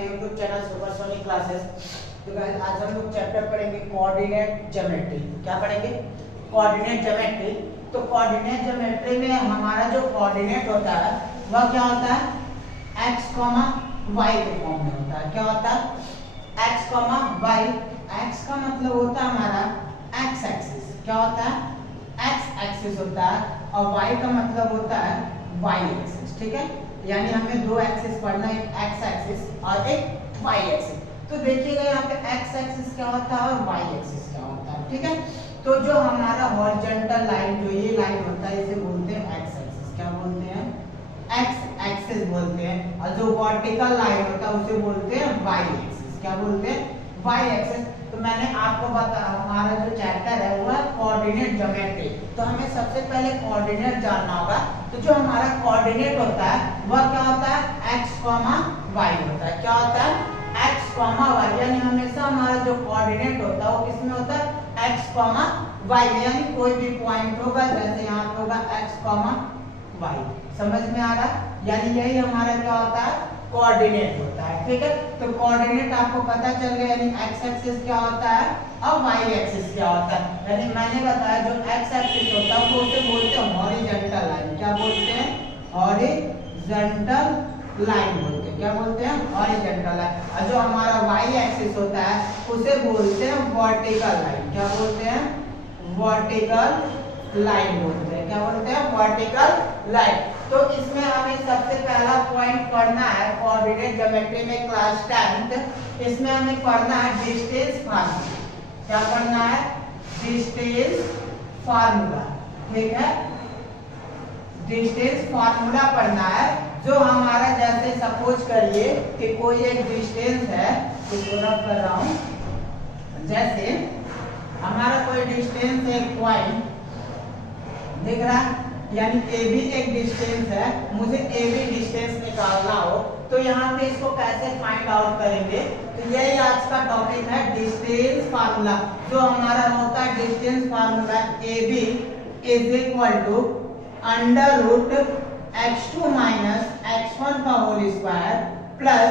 My YouTube channel supersonic classes. तो guys आज हम लोग चैप्टर पढ़ेंगे कोऑर्डिनेट ज्योमेट्री। क्या पढ़ेंगे? Coordinate geometry. तो कोऑर्डिनेट ज्योमेट्री में हमारा जो कोऑर्डिनेट होता है वह क्या होता है? x, y के फॉर्म में होता है। क्या होता है? x, y। x का मतलब होता है हमारा x एक्सिस। क्या होता है? x एक्सिस होता है और y का मतलब होता है y एक्सिस। ठीक है, यानी हमें दो एक्सिस पढ़ना है, एक x एक्सिस और एक y एक्सिस। तो देखिएगा यहाँ पे x एक्सिस क्या होता है और y एक्सिस क्या होता है। ठीक है, तो जो हमारा हॉरिजॉन्टल लाइन जो ये लाइन होता है इसे बोलते हैं x एक्सिस। क्या बोलते हैं? x एक्सिस बोलते हैं। और जो वर्टिकल लाइन होता है उसे बोलते हैं y एक्सिस। क्या बोलते हैं? y axis. तो मैंने आपको बताया हमारा जो चैप्टर है वो है कोऑर्डिनेट ज्योमेट्री। तो हमें सबसे पहले कोऑर्डिनेट जानना होगा। तो जो हमारा कोऑर्डिनेट होता है वह क्या होता है? x, y होता है। क्या होता है? x, y। यानी हमेशा हमारा जो कोऑर्डिनेट होता है वो किसमें होता है? x, y में। यानी कोई भी पॉइंट होगा, जैसे यहाँ पे होगा x, y। समझ में आ रहा है? यानी यही हमारा क्या होता है? कोऑर्डिनेट होता है। ठीक है, तो कोऑर्डिनेट आपको पता चल गया, यानी x एक्सिस क्या होता है और y एक्सिस क्या होता है। यानी मैंने बताया जो x एक्सिस होता है वो उसे बोलते हैं हॉरिजॉन्टल लाइन। क्या बोलते हैं? हॉरिजॉन्टल लाइन बोलते हैं। क्या बोलते हैं? Horizontal line. और जो हमारा y एक्सिस होता है उसे बोलते हैं वर्टिकल लाइन। क्या बोलते हैं? वर्टिकल लाइन बोलते हैं। क्या बोलते हैं? Vertical line. तो इसमें हमें सबसे पहला पॉइंट पढ़ना है कोऑर्डिनेट ज्योमेट्री में क्लास 10th। इसमें हमें पढ़ना है डिस्टेंस फार्मूला। क्या पढ़ना है? Distance formula. ठीक है, डिस्टेंस फार्मूला पढ़ना है। जो हमारा जैसे सपोज करिए कि कोई एक डिस्टेंस है, इसको रब कर रहा हूं। जैसे हमारा कोई डिस्टेंस है, एक पॉइंट दिख रहा है, यानी ए भी एक डिस्टेंस है, मुझे ए भी डिस्टेंस निकालना हो तो यहाँ पे इसको कैसे फाइंड आउट करेंगे? तो यही आज का टॉपिक है, डिस्टेंस फार्मूला। जो हमारा होता है distance formula A B is equal to under root x2 minus x1 का whole square plus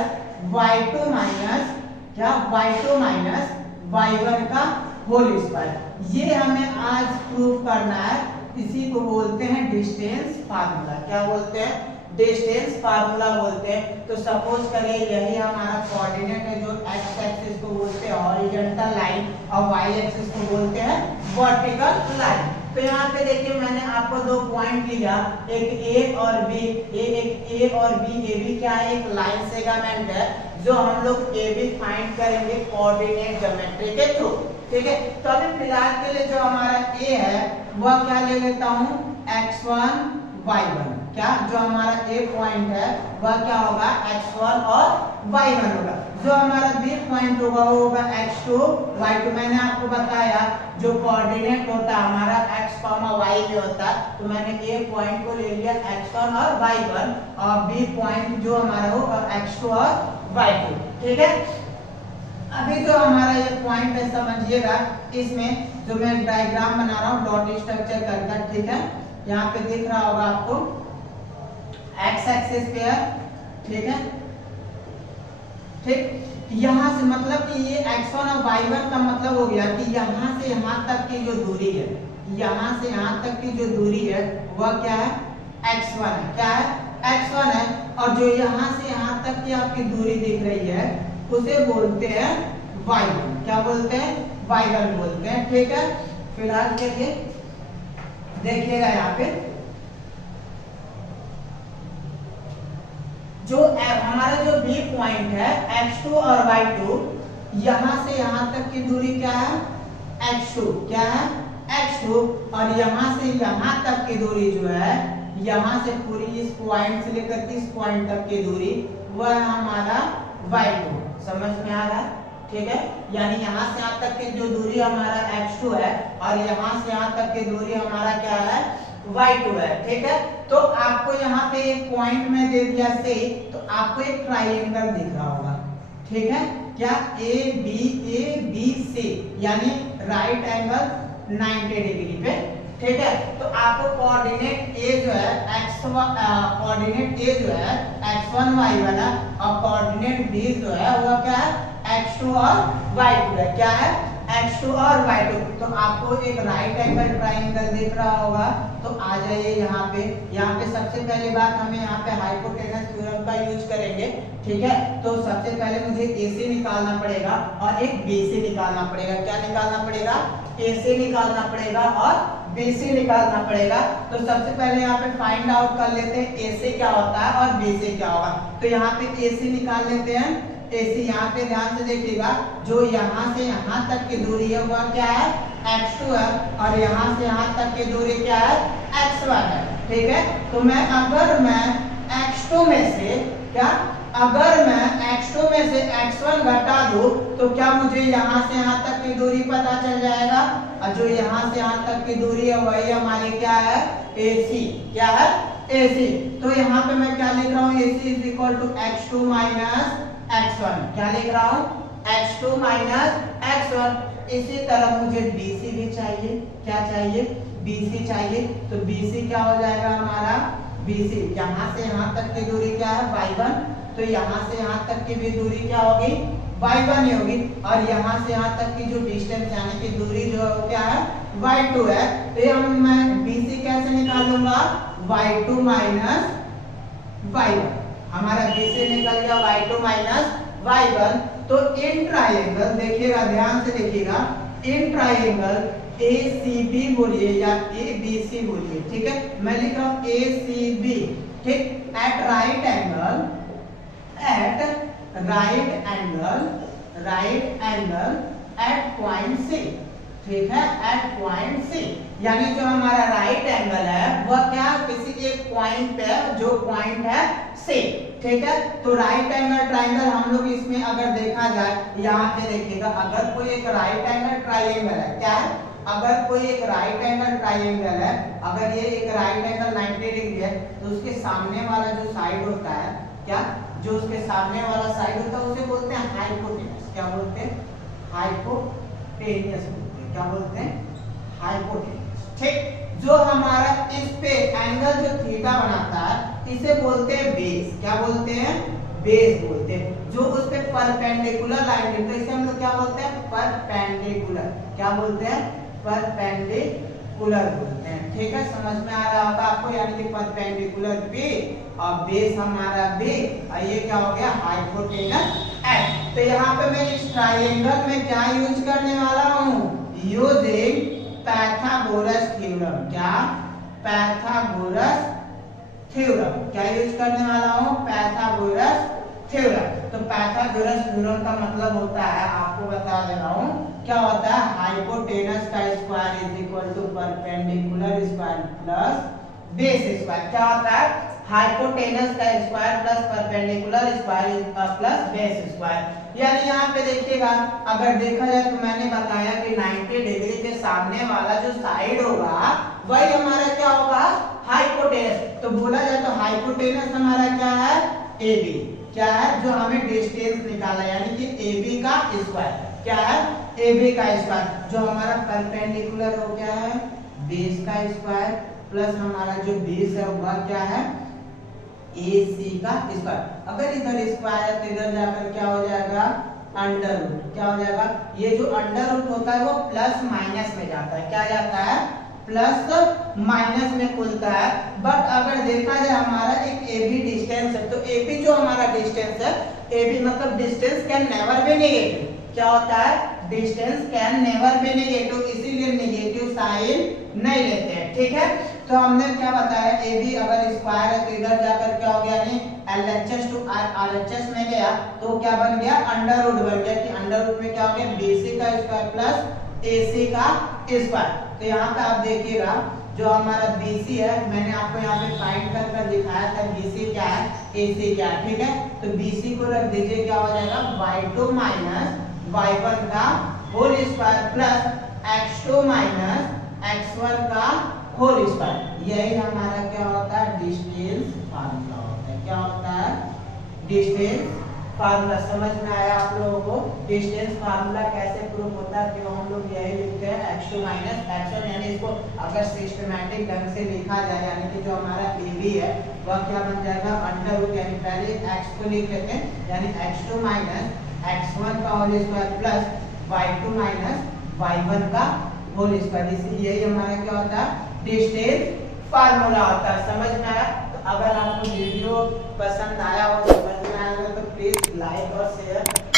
y2 minus क्या y2 माइनस y1 का होल स्क्वायर। ये हमें आज प्रूव करना है। इसी को बोलते हैं डिस्टेंस फार्मूला। क्या बोलते हैं? डिस्टेंस फार्मूला बोलते हैं। तो सपोज करिए यही हमारा कोऑर्डिनेट है, जो x एक्सिस को बोलते हैं हॉरिजॉन्टल लाइन और y एक्सिस को बोलते हैं वर्टिकल लाइन। तो यहाँ पे देखिए मैंने आपको दो पॉइंट लिया, एक a और b। एक a और b, ए बी क्या है? एक लाइन सेगमेंट है जो हम लोग ए बी फाइंड करेंगे कोऑर्डिनेट ज्योमेट्री के थ्रू। ठीक है, तो अभी फिलहाल के लिए जो हमारा a है वह क्या ले लेता हूँ? x1 y1। क्या जो हमारा a पॉइंट है वह क्या होगा? x1 और y1 होगा। जो हमारा b पॉइंट होगा वो होगा x2 y2। मैंने आपको बताया जो कोऑर्डिनेट होता है हमारा x, y में होता है, तो मैंने a पॉइंट को ले लिया x1 और y1 और b पॉइंट जो हमारा होगा x2 और y2। ठीक है, अभी जो हमारा ये पॉइंट है समझिएगा, इसमें जो मैं डायग्राम बना रहा हूँ डॉट स्ट्रक्चर करके। ठीक है, यहाँ पे दिख रहा होगा आपको x एक्सिस पे है। ठीक है, ठीक, यहाँ से मतलब कि ये x1 और y1 का मतलब हो गया कि यहाँ से यहाँ तक की जो दूरी है, यहाँ से यहाँ तक की जो दूरी है वह क्या है? x1 है। क्या है? x1 है। और जो यहाँ से यहाँ तक की आपकी दूरी दिख रही है उसे बोलते हैं y1। क्या बोलते हैं? y1 बोलते हैं। ठीक है, फिलहाल देखिएगा यहाँ पे जो हमारा जो b पॉइंट है x2 और y2, यहाँ से यहाँ तक की दूरी क्या है? x2। क्या है? x2। और यहाँ से यहाँ तक की दूरी जो है, यहाँ से पूरी इस पॉइंट से लेकर इस पॉइंट तक की दूरी वह है हमारा y2। समझ में आ रहा है? ठीक है, यानी यहाँ से यहाँ तक की जो दूरी हमारा x2 है और यहाँ से यहाँ तक की दूरी हमारा क्या है? y2 है। ठीक है, तो आपको यहाँ पे एक पॉइंट में दे दिया से, तो आपको एक ट्राइंगल दिख रहा होगा। ठीक है, क्या? ए बी सी, यानी राइट एंगल 90 डिग्री पे ठीक है। तो आपको कोऑर्डिनेट ए जो है कोऑर्डिनेट ए जो है x1 y1 है और कोऑर्डिनेट बी जो है वो क्या है x2 और y2 है। क्या है x2 और y2। तो आपको एक राइट एंगल ट्राइंगल दिख रहा होगा। तो आ जाइए यहाँ पे सबसे पहली बात हमें यहाँ पे हाइपोटेनस थ्योरम का यूज करेंगे। ठीक है। तो सबसे पहले मुझे AC निकालना पड़ेगा और एक BC निकालना पड़ेगा। क्या निकालना पड़ेगा? AC निकालना पड़ेगा और BC निकालना पड़ेगा। तो सबसे पहले यहाँ पे फाइंड आउट कर लेते हैं AC क्या होता है और BC क्या होगा। तो यहाँ पे AC निकाल लेते हैं। AC यहाँ पे ध्यान से देखिएगा, जो यहाँ से यहाँ तक की दूरी है वह क्या है x2 है और यहाँ से यहाँ तक की दूरी क्या है x1 है। ठीक है। तो अगर मैं x2 में से x1 घटा दूं तो क्या मुझे यहाँ से यहाँ तक की दूरी पता चल जाएगा। और जो यहाँ से यहाँ तक की दूरी है वही हमारी क्या है AC। क्या है AC। तो यहाँ पे मैं क्या लिख रहा हूँ AC is equal to x2 minus x1। क्या लिख रहा हूँ x2 माइनस x1। इसी तरह मुझे BC भी चाहिए। क्या चाहिए? BC चाहिए। तो BC क्या हो जाएगा हमारा BC यहाँ से यहाँ तक की दूरी क्या है y1। तो यहाँ से यहाँ तक की भी दूरी क्या होगी y1 ही होगी और यहाँ से यहाँ तक की जो डिस्टेंस यानी कि दूरी जो है वो क्या है y2 है। तो मैं BC कैसे निकालूंगा y2 माइनस y1। हमारा BC निकल गया y2 माइनस y1। तो इन ट्राइंगल देखिएगा, ध्यान से देखिएगा, इन ट्राइंगल ACB बोलिए या ABC बोलिए। ठीक है। मैं लिख रहा हूं ACB। ठीक। At right angle at point C। ठीक है। एट पॉइंट C यानी जो हमारा राइट एंगल है वह क्या किसी एक पॉइंट पे जो पॉइंट है C। ठीक है। तो राइट एंगल ट्राइंगल हम लोग इसमें अगर देखा जाए यहाँ पे देखिएगा, अगर कोई एक राइट एंगल ट्राइंगल है, क्या है अगर कोई एक राइट एंगल ट्राइंगल है, अगर ये एक राइट एंगल 90 डिग्री है तो उसके सामने वाला जो साइड होता है, क्या जो उसके सामने वाला साइड होता है उसे बोलते हैं हाइपोटेनस। क्या बोलते हैं? हाइपोटेनस। क्या बोलते हैं? हाइपोटेनस। ठीक। जो हमारा इस पे एंगल जो थीटा बनाता है इसे बोलते हैं बेस। क्या बोलते हैं? बेस बोलते हैं। जो उस पे परपेंडिकुलर लाइन है तो इसे हम लोग क्या बोलते हैं? परपेंडिकुलर। क्या बोलते हैं? परपेंडिकुलर बोलते हैं। ठीक है। समझ में आ रहा होगा आपको, यानी कि परपेंडिकुलर पे और बेस हमारा बी और ये क्या हो गया हाइपोटेनस एच। तो यहाँ पे मैं इस ट्राइंगल में क्या यूज करने वाला हूँ? Using Pythagoras theorem. क्या? Pythagoras theorem. क्या यूज करने वाला हूँ? Pythagoras theorem. तो पाइथागोरस थ्योरम का मतलब होता है, आपको बता दे रहा हूँ क्या होता है, हाइपोटेनस का square is equal to perpendicular square plus base square. क्या होता है? हाइपोटेनस का square plus perpendicular square plus base square. यानी यहाँ पे देखिएगा, अगर देखा जाए तो मैंने बताया कि 90 डिग्री के सामने वाला जो साइड होगा वही हमारा क्या होगा हाइपोटेनस। तो बोला जाए तो हाइपोटेनस हमारा क्या है AB। क्या है? जो हमें डिस्टेंस निकाला यानी कि AB का स्क्वायर। क्या है? AB का स्क्वायर। जो हमारा परपेंडिकुलर हो गया है बेस का स्क्वायर प्लस हमारा जो बेस है वह क्या है AC का स्क्वायर। अगर इधर स्क्वायर है तो इधर जाकर क्या हो जाएगा अंडर रूट। क्या हो जाएगा? ये जो अंडर रूट होता है वो प्लस माइनस में जाता है। क्या जाता है? प्लस माइनस में खुलता है। बट अगर देखा जाए हमारा एक AB डिस्टेंस है तो AB जो हमारा डिस्टेंस है, AB मतलब distance can never be negative. क्या होता है? Distance can never be negative, इसीलिए नेगेटिव साइन नहीं लेते हैं। ठीक है। तो हमने क्या बताया AB अगर स्क्वायर है तो इधर जाकर क्या हो गया, यानी LHS टू RHS में गया तो क्या बन गया अंडर रूट बन गया कि अंडर रूट में क्या हो गया BC का स्क्वायर प्लस AC का स्क्वायर। तो यहाँ पे आप देखिएगा जो हमारा BC है, मैंने आपको यहाँ पे फाइंड कर दिखाया था BC क्या है AC क्या है। ठीक है। तो BC को रख दीजिए, क्या हो जाएगा y2 माइनस y1 का whole square plus x2 minus x1 का होल स्क्वायर। यही हमारा क्या होता है डिस्टेंस फार्मूला होता है। क्या होता है? डिस्टेंस फार्मूला समझ में आया आप लोगों को? डिस्टेंस फार्मूला कैसे प्रूव होता है, तो हम लोग यही लिखते हैं x2 - x1, यानी इसको अगर सिस्टमैटिक ढंग से लिखा जाए, यानी कि जो हमारा AB है वह क्या बन जाएगा, अंडर रूट, यानी पहले x को लिख लेते हैं, यानी x2 - x1 का whole square plus y2 - y1 का होल स्क्वायर। इसलिए यही हमारा क्या होता है, डिस्टेंस फार्मूला होता है। समझ में आया? तो अगर आपको वीडियो पसंद आया हो, समझ में आया हो, तो प्लीज लाइक और शेयर